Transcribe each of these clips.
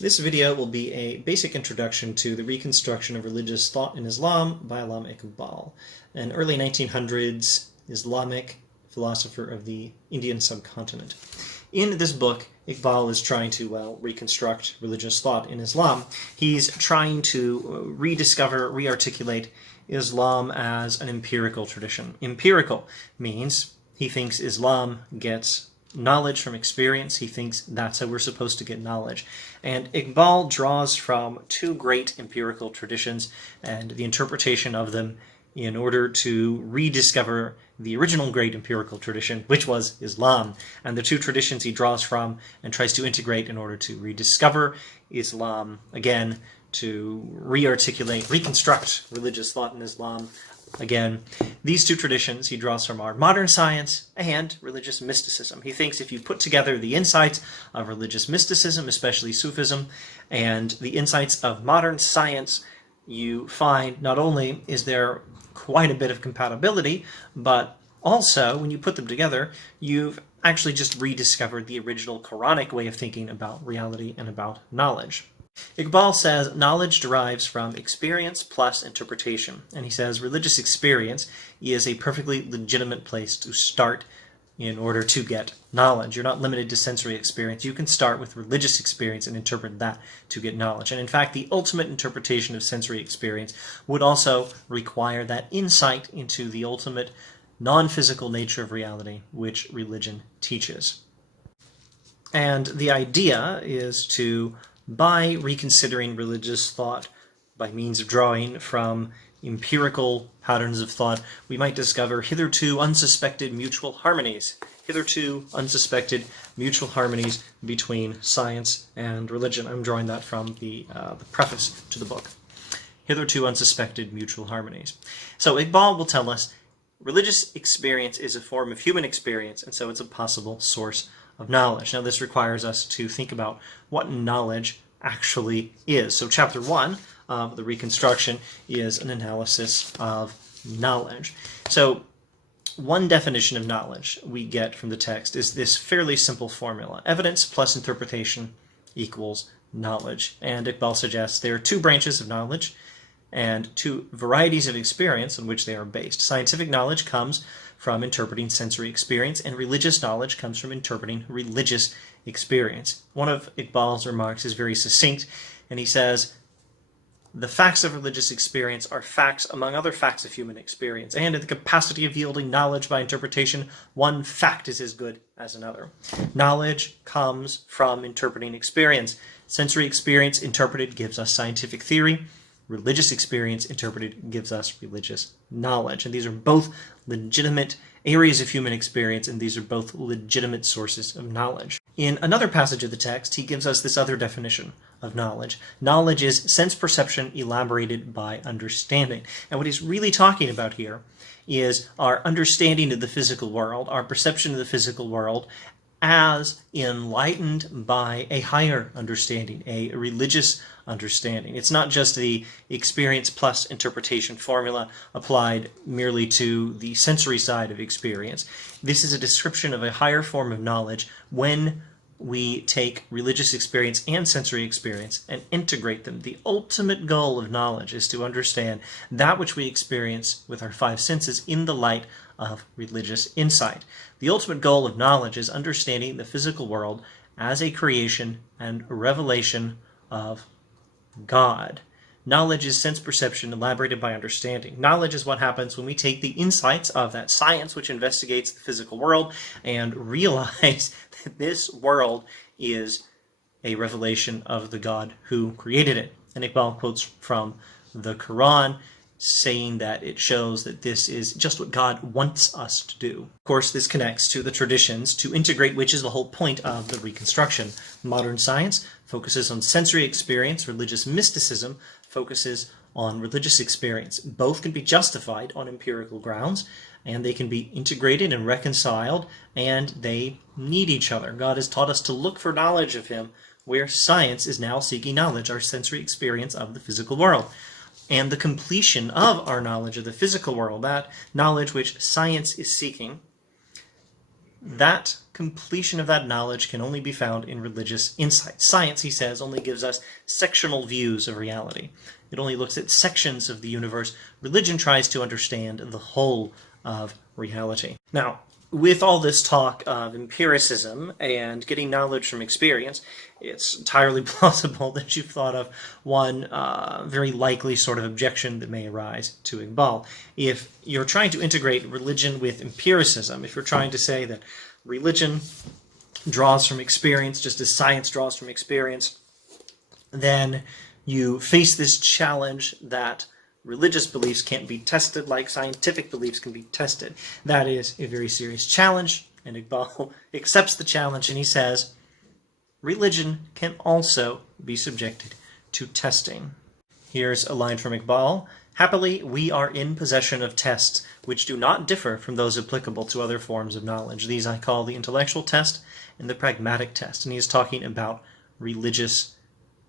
This video will be a basic introduction to the Reconstruction of Religious Thought in Islam by Allama Iqbal, an early 1900s Islamic philosopher of the Indian subcontinent. In this book, Iqbal is trying to, reconstruct religious thought in Islam. He's trying to rediscover, rearticulate Islam as an empirical tradition. Empirical means he thinks Islam gets knowledge from experience. He thinks that's how we're supposed to get knowledge. And Iqbal draws from two great empirical traditions and the interpretation of them in order to rediscover the original great empirical tradition, which was Islam. And the two traditions he draws from and tries to integrate in order to rediscover Islam, again, to rearticulate, reconstruct religious thought in Islam. Again, these two traditions he draws from are modern science and religious mysticism. He thinks if you put together the insights of religious mysticism, especially Sufism, and the insights of modern science, you find not only is there quite a bit of compatibility, but also, when you put them together, you've actually just rediscovered the original Quranic way of thinking about reality and about knowledge. Iqbal says knowledge derives from experience plus interpretation, and he says religious experience is a perfectly legitimate place to start in order to get knowledge. You're not limited to sensory experience. You can start with religious experience and interpret that to get knowledge. And in fact, the ultimate interpretation of sensory experience would also require that insight into the ultimate non-physical nature of reality, which religion teaches. And the idea is to, by reconsidering religious thought by means of drawing from empirical patterns of thought, we might discover hitherto unsuspected mutual harmonies. Hitherto unsuspected mutual harmonies between science and religion. I'm drawing that from the preface to the book. Hitherto unsuspected mutual harmonies. So Iqbal will tell us religious experience is a form of human experience, and so it's a possible source of knowledge. Now, this requires us to think about what knowledge actually is. So chapter 1 of the Reconstruction is an analysis of knowledge. So one definition of knowledge we get from the text is this fairly simple formula. Evidence plus interpretation equals knowledge. And Iqbal suggests there are two branches of knowledge and two varieties of experience on which they are based. Scientific knowledge comes from interpreting sensory experience, and religious knowledge comes from interpreting religious experience. One of Iqbal's remarks is very succinct, and he says, the facts of religious experience are facts among other facts of human experience, and in the capacity of yielding knowledge by interpretation, one fact is as good as another. Knowledge comes from interpreting experience. Sensory experience interpreted gives us scientific theory. Religious experience interpreted gives us religious knowledge. And these are both legitimate areas of human experience, and these are both legitimate sources of knowledge. In another passage of the text, he gives us this other definition of knowledge. Knowledge is sense perception elaborated by understanding. And what he's really talking about here is our understanding of the physical world, our perception of the physical world, as enlightened by a higher understanding, a religious understanding. It's not just the experience plus interpretation formula applied merely to the sensory side of experience. This is a description of a higher form of knowledge when we take religious experience and sensory experience and integrate them. The ultimate goal of knowledge is to understand that which we experience with our five senses in the light of religious insight. The ultimate goal of knowledge is understanding the physical world as a creation and a revelation of God. Knowledge is sense perception elaborated by understanding. Knowledge is what happens when we take the insights of that science which investigates the physical world and realize that this world is a revelation of the God who created it. And Iqbal quotes from the Quran, saying that it shows that this is just what God wants us to do. Of course, this connects to the traditions to integrate, which is the whole point of the Reconstruction. Modern science focuses on sensory experience. Religious mysticism focuses on religious experience. Both can be justified on empirical grounds, and they can be integrated and reconciled, and they need each other. God has taught us to look for knowledge of Him, where science is now seeking knowledge, our sensory experience of the physical world. And the completion of our knowledge of the physical world, that knowledge which science is seeking, that completion of that knowledge can only be found in religious insight. Science, he says, only gives us sectional views of reality. It only looks at sections of the universe. Religion tries to understand the whole of reality. Now, with all this talk of empiricism and getting knowledge from experience, it's entirely plausible that you've thought of one very likely sort of objection that may arise to Iqbal. If you're trying to integrate religion with empiricism, if you're trying to say that religion draws from experience just as science draws from experience, then you face this challenge that religious beliefs can't be tested like scientific beliefs can be tested. That is a very serious challenge, and Iqbal accepts the challenge, and he says, religion can also be subjected to testing. Here's a line from Iqbal. Happily, we are in possession of tests which do not differ from those applicable to other forms of knowledge. These I call the intellectual test and the pragmatic test. And he is talking about religious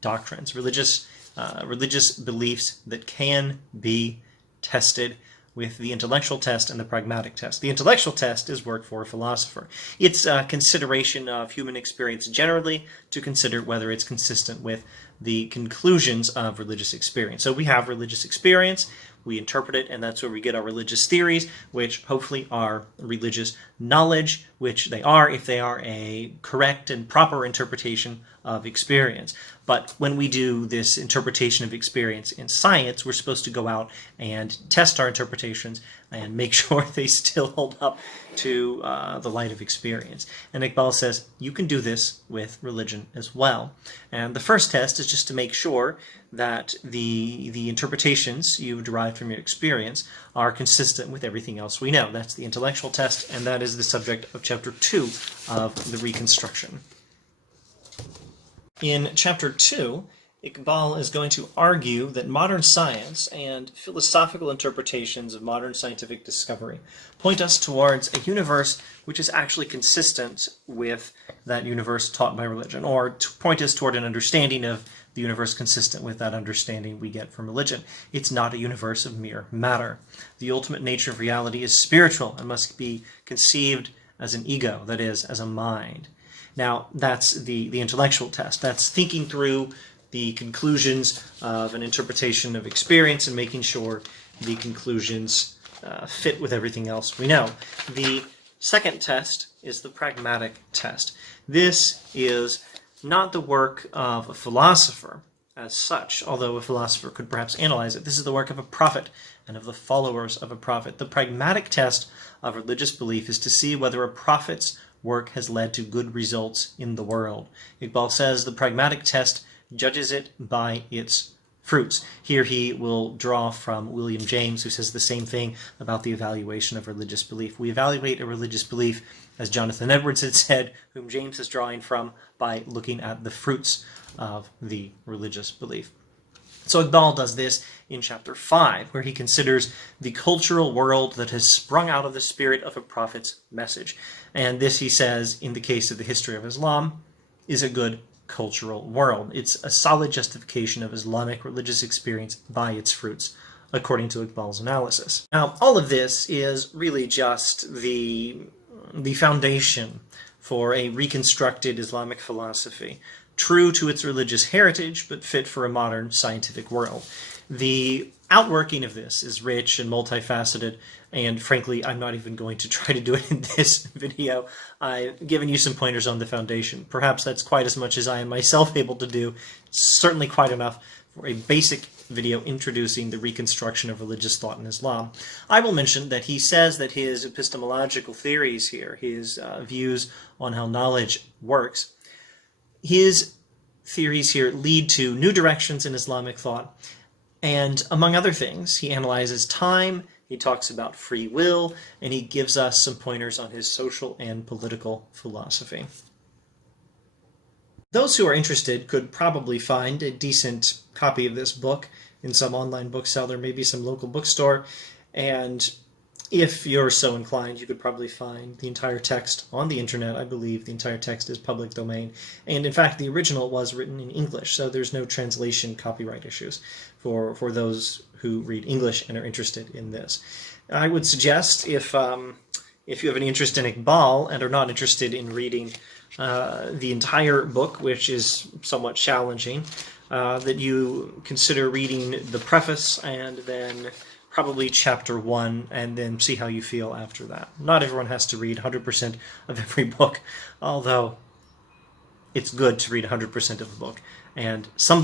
doctrines, religious beliefs that can be tested with the intellectual test and the pragmatic test. The intellectual test is work for a philosopher. It's a consideration of human experience generally to consider whether it's consistent with the conclusions of religious experience. So we have religious experience, we interpret it, and that's where we get our religious theories, which hopefully are religious knowledge, which they are if they are a correct and proper interpretation of experience. But when we do this interpretation of experience in science, we're supposed to go out and test our interpretations and make sure they still hold up to the light of experience. And Iqbal says, you can do this with religion as well. And the first test is just to make sure that the interpretations you've derived from your experience are consistent with everything else we know. That's the intellectual test, and that is the subject of Chapter 2 of the Reconstruction. In Chapter 2, Iqbal is going to argue that modern science and philosophical interpretations of modern scientific discovery point us towards a universe which is actually consistent with that universe taught by religion, or to point us toward an understanding of the universe consistent with that understanding we get from religion. It's not a universe of mere matter. The ultimate nature of reality is spiritual and must be conceived as an ego, that is, as a mind. Now, that's the intellectual test. That's thinking through the conclusions of an interpretation of experience and making sure the conclusions fit with everything else we know. The second test is the pragmatic test. This is not the work of a philosopher as such, although a philosopher could perhaps analyze it. This is the work of a prophet and of the followers of a prophet. The pragmatic test of religious belief is to see whether a prophet's work has led to good results in the world. Iqbal says the pragmatic test judges it by its fruits. Here he will draw from William James, who says the same thing about the evaluation of religious belief. We evaluate a religious belief, as Jonathan Edwards had said, whom James is drawing from, by looking at the fruits of the religious belief. So Iqbal does this in Chapter 5, where he considers the cultural world that has sprung out of the spirit of a prophet's message. And this, he says, in the case of the history of Islam, is a good cultural world. It's a solid justification of Islamic religious experience by its fruits, according to Iqbal's analysis. Now, all of this is really just the foundation for a reconstructed Islamic philosophy, true to its religious heritage, but fit for a modern scientific world. The outworking of this is rich and multifaceted, and frankly, I'm not even going to try to do it in this video. I've given you some pointers on the foundation. Perhaps that's quite as much as I am myself able to do. Certainly quite enough for a basic video introducing the reconstruction of religious thought in Islam. I will mention that he says that his epistemological theories here, his views on how knowledge works, his theories here lead to new directions in Islamic thought. And among other things, he analyzes time, he talks about free will, and he gives us some pointers on his social and political philosophy. Those who are interested could probably find a decent copy of this book in some online bookseller, maybe some local bookstore, and if you're so inclined, you could probably find the entire text on the internet. I believe the entire text is public domain. And in fact, the original was written in English, so there's no translation copyright issues for those who read English and are interested in this. I would suggest if if you have any interest in Iqbal and are not interested in reading the entire book, which is somewhat challenging, that you consider reading the preface and then probably chapter 1, and then see how you feel after that. Not everyone has to read 100% of every book, although it's good to read 100% of a book. And some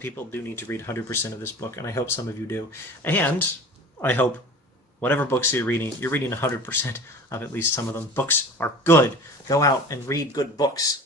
people do need to read 100% of this book, and I hope some of you do. And I hope whatever books you're reading 100% of at least some of them. Books are good. Go out and read good books.